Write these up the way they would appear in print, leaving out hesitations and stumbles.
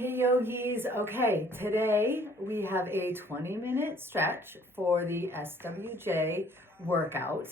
Hey yogis, okay, today we have a 20-minute stretch for the SWJ workout.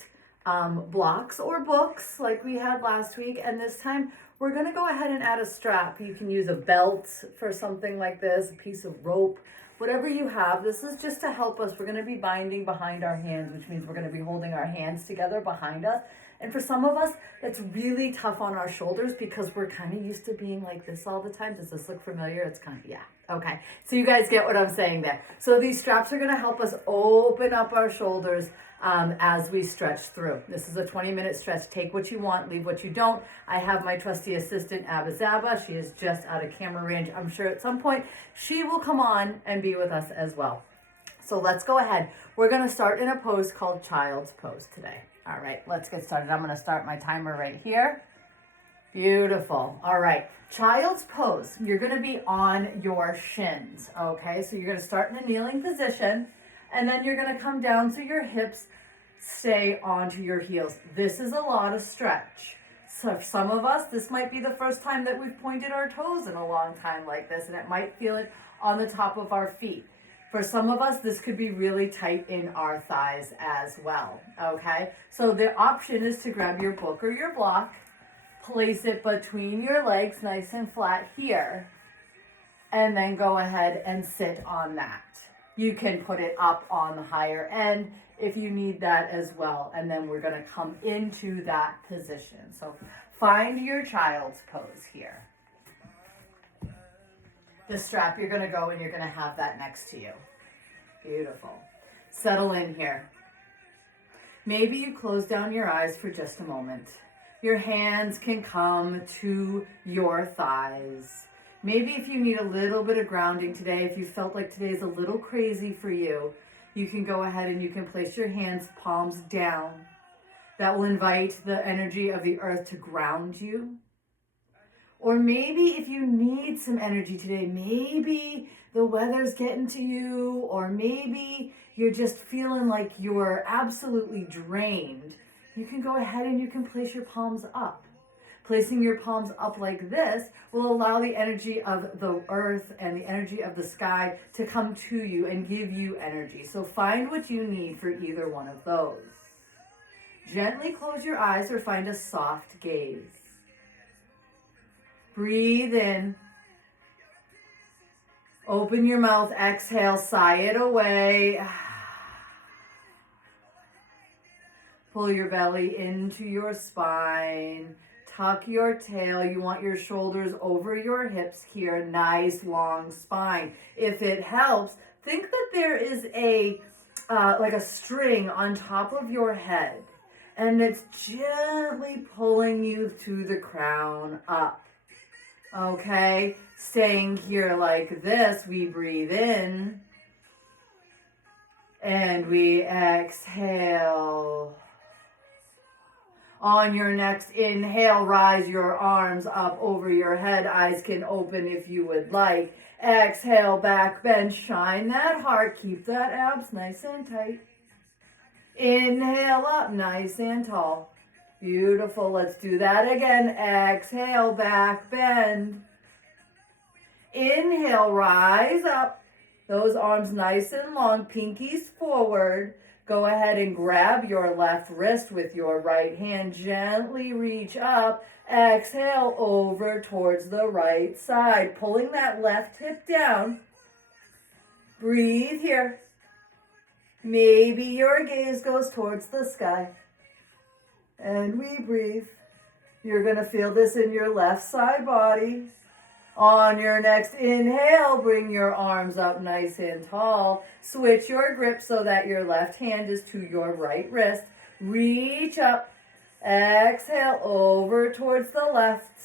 Blocks or books like we had last week, and this time we're gonna go ahead and add a strap. You can use a belt for something like this, a piece of rope, whatever you have. This is just to help us. We're gonna be binding behind our hands, which means we're gonna be holding our hands together behind us. And for some of us, it's really tough on our shoulders because we're kind of used to being like this all the time. Does this look familiar? It's kind of, yeah. Okay. So you guys get what I'm saying there. So these straps are going to help us open up our shoulders as we stretch through. This is a 20-minute stretch. Take what you want, leave what you don't. I have my trusty assistant, Abba Zaba. She is just out of camera range. I'm sure at some point she will come on and be with us as well. So let's go ahead. We're going to start in a pose called Child's Pose today. All right, let's get started. I'm going to start my timer right here. Beautiful. All right, Child's Pose. You're going to be on your shins, okay? So you're going to start in a kneeling position, and then you're going to come down so your hips stay onto your heels. This is a lot of stretch. So for some of us, this might be the first time that we've pointed our toes in a long time like this, and it might feel it on the top of our feet. For some of us, this could be really tight in our thighs as well, okay? So the option is to grab your book or your block, place it between your legs nice and flat here, and then go ahead and sit on that. You can put it up on the higher end if you need that as well, and then we're gonna come into that position. So find your child's pose here. The strap, you're gonna go and you're gonna have that next to you. Beautiful. Settle in here. Maybe you close down your eyes for just a moment. Your hands can come to your thighs. Maybe if you need a little bit of grounding today, if you felt like today is a little crazy for you, you can go ahead and you can place your hands palms down. That will invite the energy of the earth to ground you. Or maybe if you need some energy today, maybe the weather's getting to you, or maybe you're just feeling like you're absolutely drained, you can go ahead and you can place your palms up. Placing your palms up like this will allow the energy of the earth and the energy of the sky to come to you and give you energy. So find what you need for either one of those. Gently close your eyes or find a soft gaze. Breathe in. Open your mouth, exhale, sigh it away. Pull your belly into your spine. Tuck your tail. You want your shoulders over your hips here. Nice long spine. If it helps, think that there is like a string on top of your head, and it's gently pulling you to the crown up. Okay, staying here like this, we breathe in and we exhale. On your next inhale, rise your arms up over your head. Eyes can open if you would like. Exhale, back bend, shine that heart. Keep that abs nice and tight. Inhale up, nice and tall. Beautiful. Let's do that again. Exhale, back bend. Inhale, rise up. Those arms nice and long, pinkies forward. Go ahead and grab your left wrist with your right hand. Gently reach up. Exhale over towards the right side. Pulling that left hip down. Breathe here. Maybe your gaze goes towards the sky. And we breathe. You're going to feel this in your left side body. On your next inhale, bring your arms up nice and tall. Switch your grip so that your left hand is to your right wrist. Reach up. Exhale over towards the left.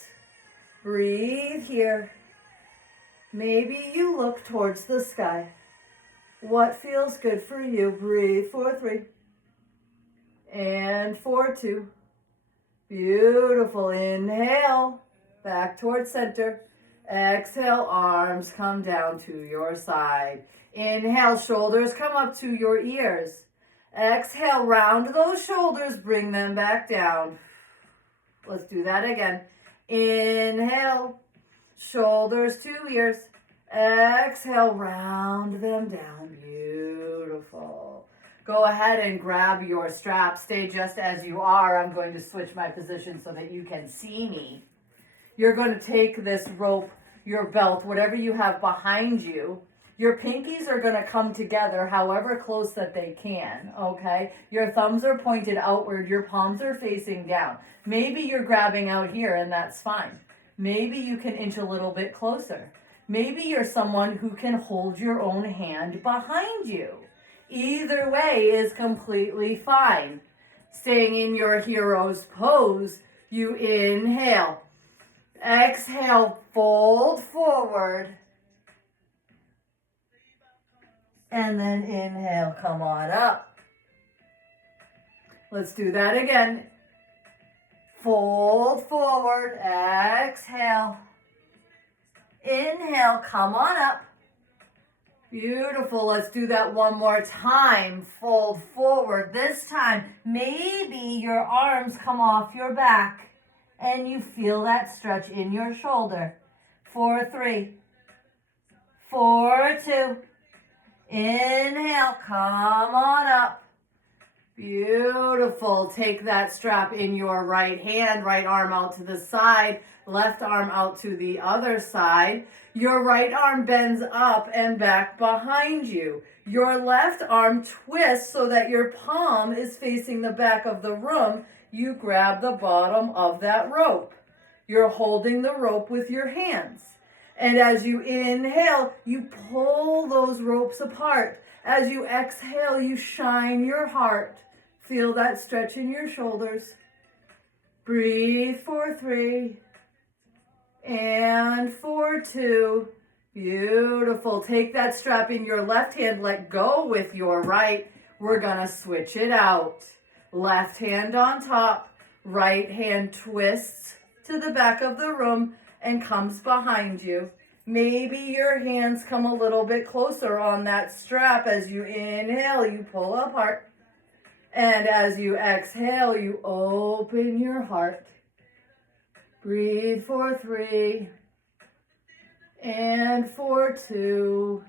Breathe here. Maybe you look towards the sky. What feels good for you? Breathe for 3. And for 2. Beautiful. Inhale, back towards center. Exhale, arms come down to your side. Inhale, shoulders come up to your ears. Exhale, round those shoulders, bring them back down. Let's do that again. Inhale, Shoulders to ears. Exhale, round them down. Beautiful. Go ahead and grab your strap. Stay just as you are. I'm going to switch my position so that you can see me. You're going to take this rope, your belt, whatever you have behind you. Your pinkies are going to come together however close that they can, okay? Your thumbs are pointed outward. Your palms are facing down. Maybe you're grabbing out here and that's fine. Maybe you can inch a little bit closer. Maybe you're someone who can hold your own hand behind you. Either way is completely fine. Staying in your hero's pose, you inhale. Exhale, fold forward. And then inhale, come on up. Let's do that again. Fold forward, exhale. Inhale, come on up. Beautiful. Let's do that one more time. Fold forward. This time, maybe your arms come off your back and you feel that stretch in your shoulder. 4, 3, 4, 2. Inhale, come on up. Beautiful. Take that strap in your right hand, right arm out to the side, left arm out to the other side. Your right arm bends up and back behind you. Your left arm twists so that your palm is facing the back of the room. You grab the bottom of that rope. You're holding the rope with your hands. And as you inhale, you pull those ropes apart. As you exhale, you shine your heart. Feel that stretch in your shoulders. Breathe for 3. And for 2. Beautiful. Take that strap in your left hand. Let go with your right. We're going to switch it out. Left hand on top. Right hand twists to the back of the room and comes behind you. Maybe your hands come a little bit closer on that strap. As you inhale, you pull apart. And as you exhale, you open your heart. Breathe for 3 and for 2.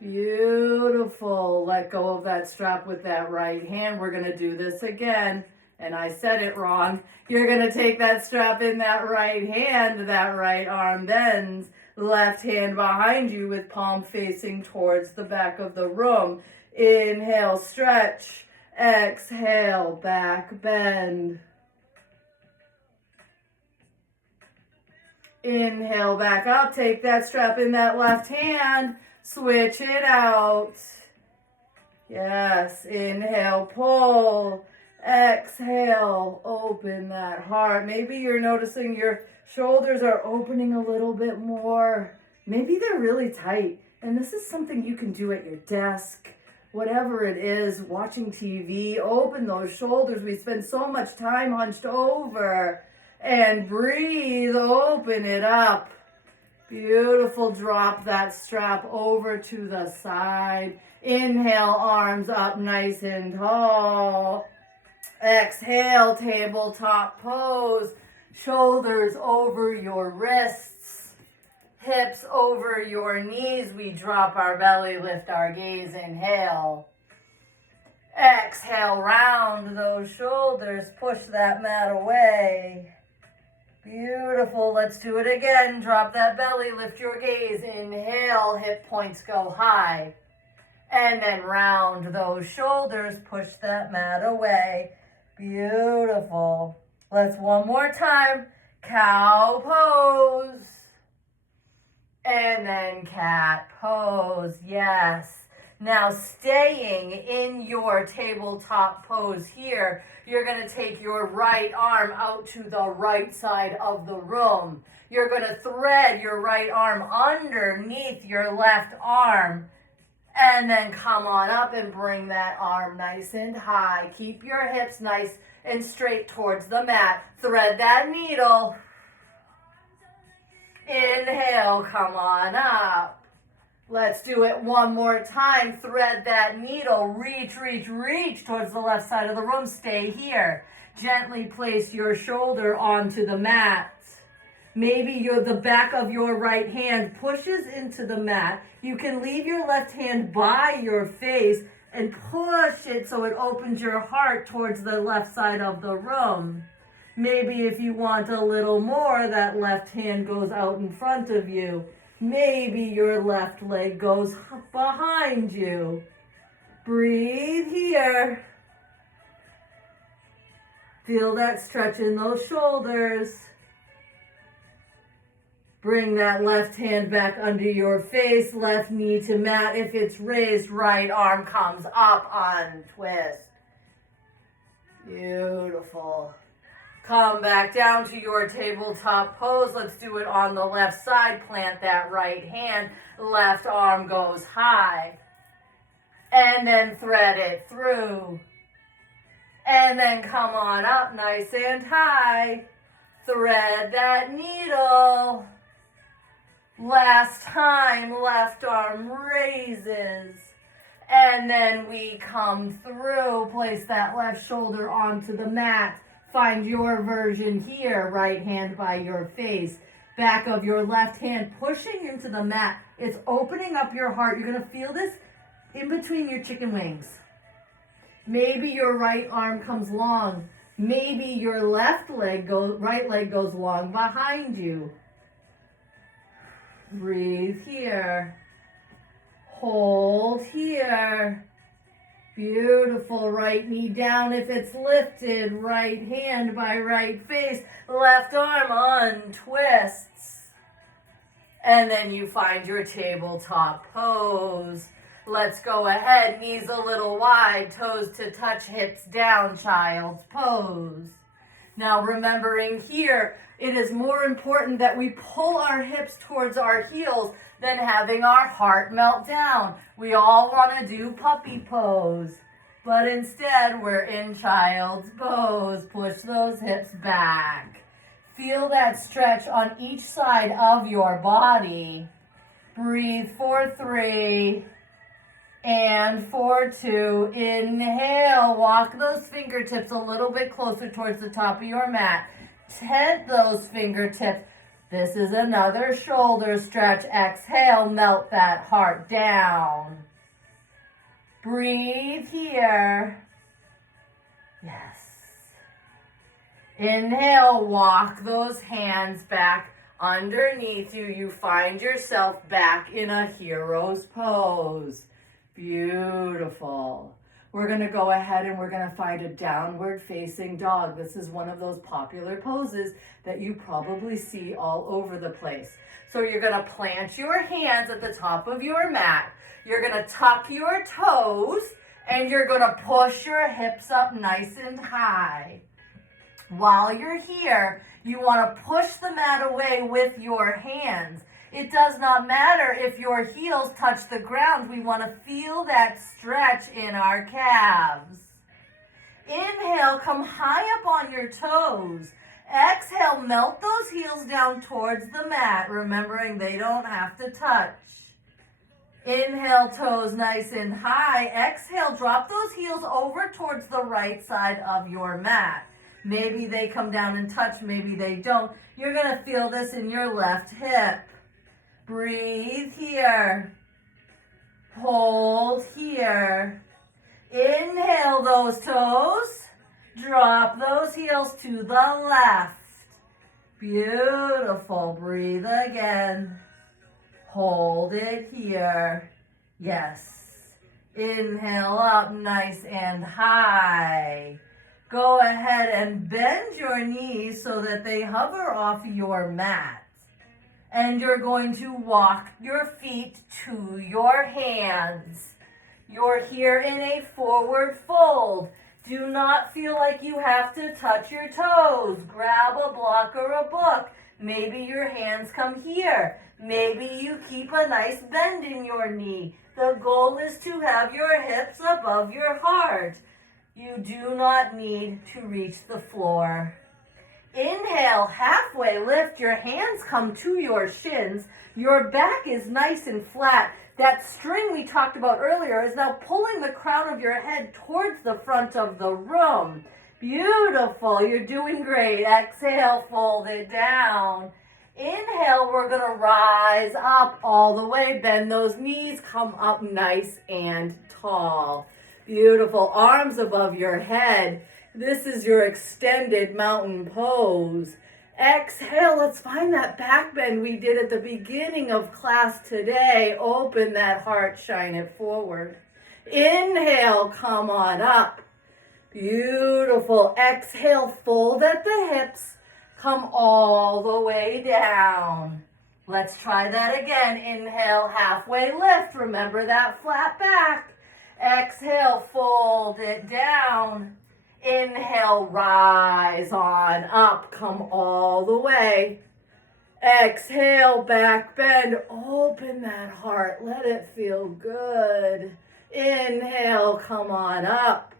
Beautiful. Let go of that strap with that right hand. We're going to do this again. And I said it wrong. You're going to take that strap in that right hand. That right arm bends. Left hand behind you with palm facing towards the back of the room. Inhale, stretch. Exhale, back bend. Inhale, back up. Take that strap in that left hand. Switch it out. Yes, inhale, pull. Exhale, open that heart. Maybe you're noticing your shoulders are opening a little bit more. Maybe they're really tight. And this is something you can do at your desk, whatever it is, watching TV. Open those shoulders. We spend so much time hunched over. And breathe, open it up. Beautiful. Drop that strap over to the side. Inhale, arms up nice and tall. Exhale, tabletop pose. Shoulders over your wrists. Hips over your knees. We drop our belly, lift our gaze. Inhale. Exhale, round those shoulders. Push that mat away. Beautiful. Let's do it again. Drop that belly, lift your gaze. Inhale, hip points go high. And then round those shoulders, push that mat away. Beautiful. Let's one more time. Cow pose. And then cat pose. Yes. Now staying in your tabletop pose here, you're going to take your right arm out to the right side of the room. You're going to thread your right arm underneath your left arm and then come on up and bring that arm nice and high. Keep your hips nice and straight towards the mat. Thread that needle. Inhale, come on up. Let's do it one more time. Thread that needle. Reach, reach, reach towards the left side of the room. Stay here. Gently place your shoulder onto the mat. Maybe the back of your right hand pushes into the mat. You can leave your left hand by your face and push it so it opens your heart towards the left side of the room. Maybe if you want a little more, that left hand goes out in front of you. Maybe your left leg goes behind you. Breathe here. Feel that stretch in those shoulders. Bring that left hand back under your face, left knee to mat. If it's raised, right arm comes up, untwist. Beautiful. Come back down to your tabletop pose. Let's do it on the left side. Plant that right hand. Left arm goes high. And then thread it through. And then come on up nice and high. Thread that needle. Last time, left arm raises. And then we come through. Place that left shoulder onto the mat. Find your version here. Right hand by your face. Back of your left hand pushing into the mat. It's opening up your heart. You're going to feel this in between your chicken wings. Maybe your right arm comes long. Maybe your right leg goes long behind you. Breathe here. Hold here. Beautiful. Right knee down if it's lifted. Right hand by right face. Left arm untwists. And then you find your tabletop pose. Let's go ahead. Knees a little wide. Toes to touch. Hips down. Child's pose. Now remembering here, it is more important that we pull our hips towards our heels than having our heart melt down. We all want to do puppy pose, but instead we're in child's pose. Push those hips back. Feel that stretch on each side of your body. Breathe for 3 and for 2. Inhale, walk those fingertips a little bit closer towards the top of your mat. Tent those fingertips. This is another shoulder stretch. Exhale, melt that heart down. Breathe here. Yes. Inhale, walk those hands back underneath you. You find yourself back in a hero's pose. Beautiful. We're going to go ahead and we're going to find a downward facing dog. This is one of those popular poses that you probably see all over the place. So you're going to plant your hands at the top of your mat. You're going to tuck your toes and you're going to push your hips up nice and high. While you're here, you want to push the mat away with your hands. It does not matter if your heels touch the ground. We want to feel that stretch in our calves. Inhale, come high up on your toes. Exhale, melt those heels down towards the mat, remembering they don't have to touch. Inhale, toes nice and high. Exhale, drop those heels over towards the right side of your mat. Maybe they come down and touch, maybe they don't. You're going to feel this in your left hip. Breathe here. Hold here. Inhale those toes. Drop those heels to the left. Beautiful. Breathe again. Hold it here. Yes. Inhale up nice and high. Go ahead and bend your knees so that they hover off your mat. And you're going to walk your feet to your hands. You're here in a forward fold. Do not feel like you have to touch your toes. Grab a block or a book. Maybe your hands come here. Maybe you keep a nice bend in your knee. The goal is to have your hips above your heart. You do not need to reach the floor. Inhale, halfway lift. Your hands come to your shins. Your back is nice and flat. That string we talked about earlier is now pulling the crown of your head towards the front of the room. Beautiful. You're doing great. Exhale, fold it down. Inhale, we're gonna rise up all the way. Bend those knees, come up nice and tall. Beautiful, arms above your head. This is your extended mountain pose. Exhale, let's find that back bend we did at the beginning of class today. Open that heart, shine it forward. Inhale, come on up. Beautiful. Exhale, fold at the hips. Come all the way down. Let's try that again. Inhale, halfway lift. Remember that flat back. Exhale, fold it down. Inhale, rise on up. Come all the way. Exhale, back bend. Open that heart. Let it feel good. Inhale, come on up.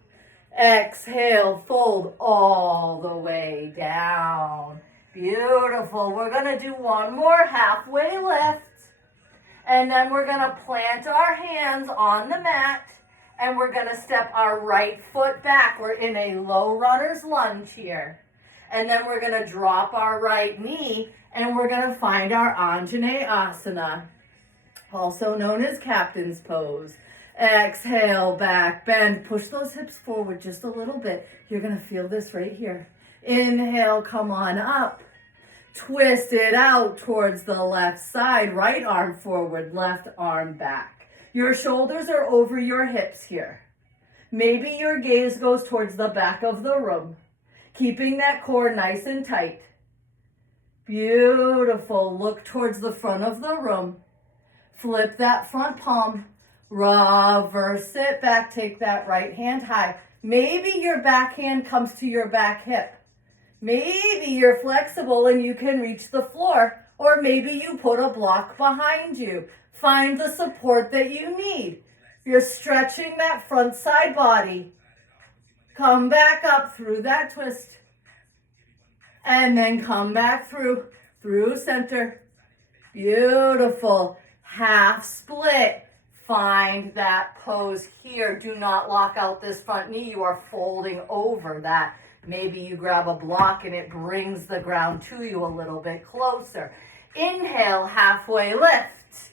Exhale, fold all the way down. Beautiful. We're going to do one more halfway lift. And then we're going to plant our hands on the mat. And we're going to step our right foot back. We're in a low runner's lunge here. And then we're going to drop our right knee. And we're going to find our Anjaneyasana, also known as captain's pose. Exhale, back bend. Push those hips forward just a little bit. You're going to feel this right here. Inhale, come on up. Twist it out towards the left side. Right arm forward, left arm back. Your shoulders are over your hips here. Maybe your gaze goes towards the back of the room, keeping that core nice and tight. Beautiful. Look towards the front of the room. Flip that front palm. Reverse it back, take that right hand high. Maybe your back hand comes to your back hip. Maybe you're flexible and you can reach the floor, or maybe you put a block behind you. Find the support that you need. You're stretching that front side body. Come back up through that twist. And then come back through center. Beautiful. Half split. Find that pose here. Do not lock out this front knee. You are folding over that. Maybe you grab a block and it brings the ground to you a little bit closer. Inhale, halfway lift.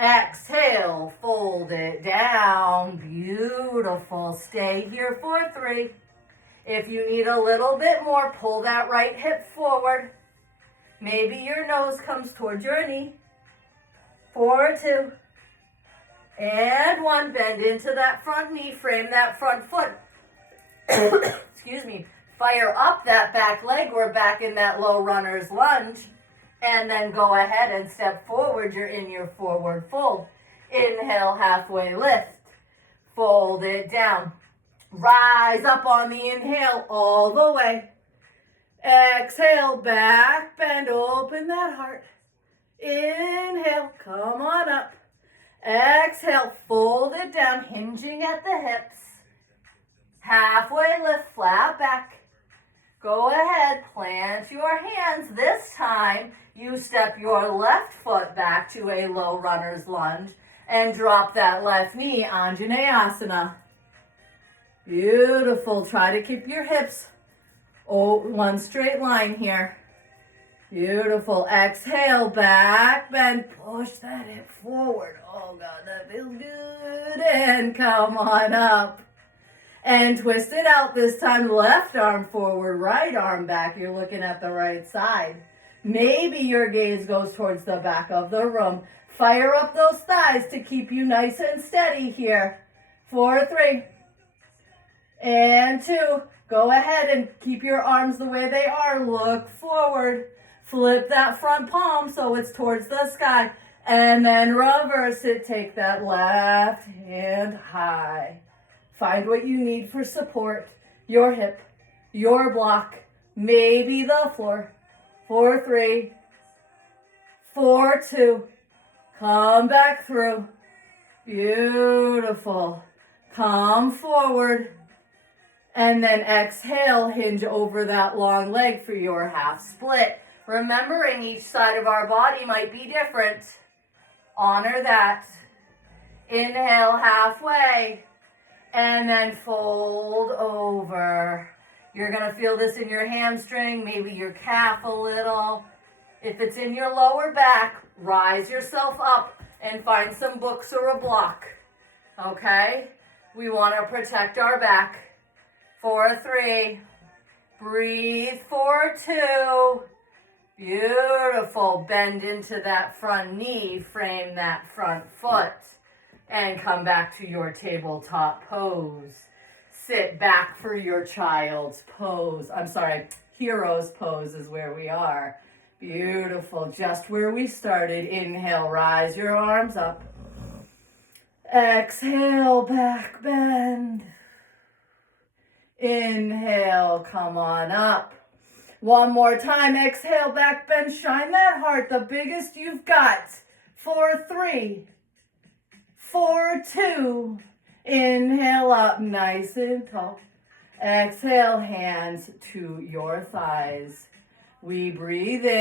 Exhale, fold it down. Beautiful. Stay here for 3. If you need a little bit more, pull that right hip forward. Maybe your nose comes towards your knee. 4, 2. And 1, bend into that front knee, frame that front foot. Excuse me. Fire up that back leg. We're back in that low runner's lunge. And then go ahead and step forward. You're in your forward fold. Inhale, halfway lift. Fold it down. Rise up on the inhale all the way. Exhale, back bend, open that heart. Inhale, come on up. Exhale, fold it down, hinging at the hips. Halfway lift, flat back. Go ahead, plant your hands. This time, you step your left foot back to a low runner's lunge and drop that left knee, Anjaneyasana. Beautiful. Try to keep your hips one straight line here. Beautiful. Exhale, back bend. Push that hip forward. Oh, God, that feels good. And come on up. And twist it out this time. Left arm forward, right arm back. You're looking at the right side. Maybe your gaze goes towards the back of the room. Fire up those thighs to keep you nice and steady here. 4, 3. And 2. Go ahead and keep your arms the way they are. Look forward. Flip that front palm so it's towards the sky. And then reverse it. Take that left hand high. Find what you need for support. Your hip, your block, maybe the floor. 4, 3, 4, 2. Come back through. Beautiful. Come forward. And then exhale, hinge over that long leg for your half split. Remembering each side of our body might be different. Honor that. Inhale halfway. And then fold over. You're going to feel this in your hamstring, maybe your calf a little. If it's in your lower back, rise yourself up and find some books or a block. Okay? We want to protect our back. For 3. Breathe for 2. Beautiful. Bend into that front knee. Frame that front foot. And come back to your tabletop pose. Sit back for your child's pose. I'm sorry, hero's pose is where we are. Beautiful. Just where we started. Inhale, rise your arms up. Exhale, back bend. Inhale, come on up. One more time. Exhale, back bend. Shine that heart, the biggest you've got. For 3. For 2. Inhale up, nice and tall. Exhale, hands to your thighs. We breathe in.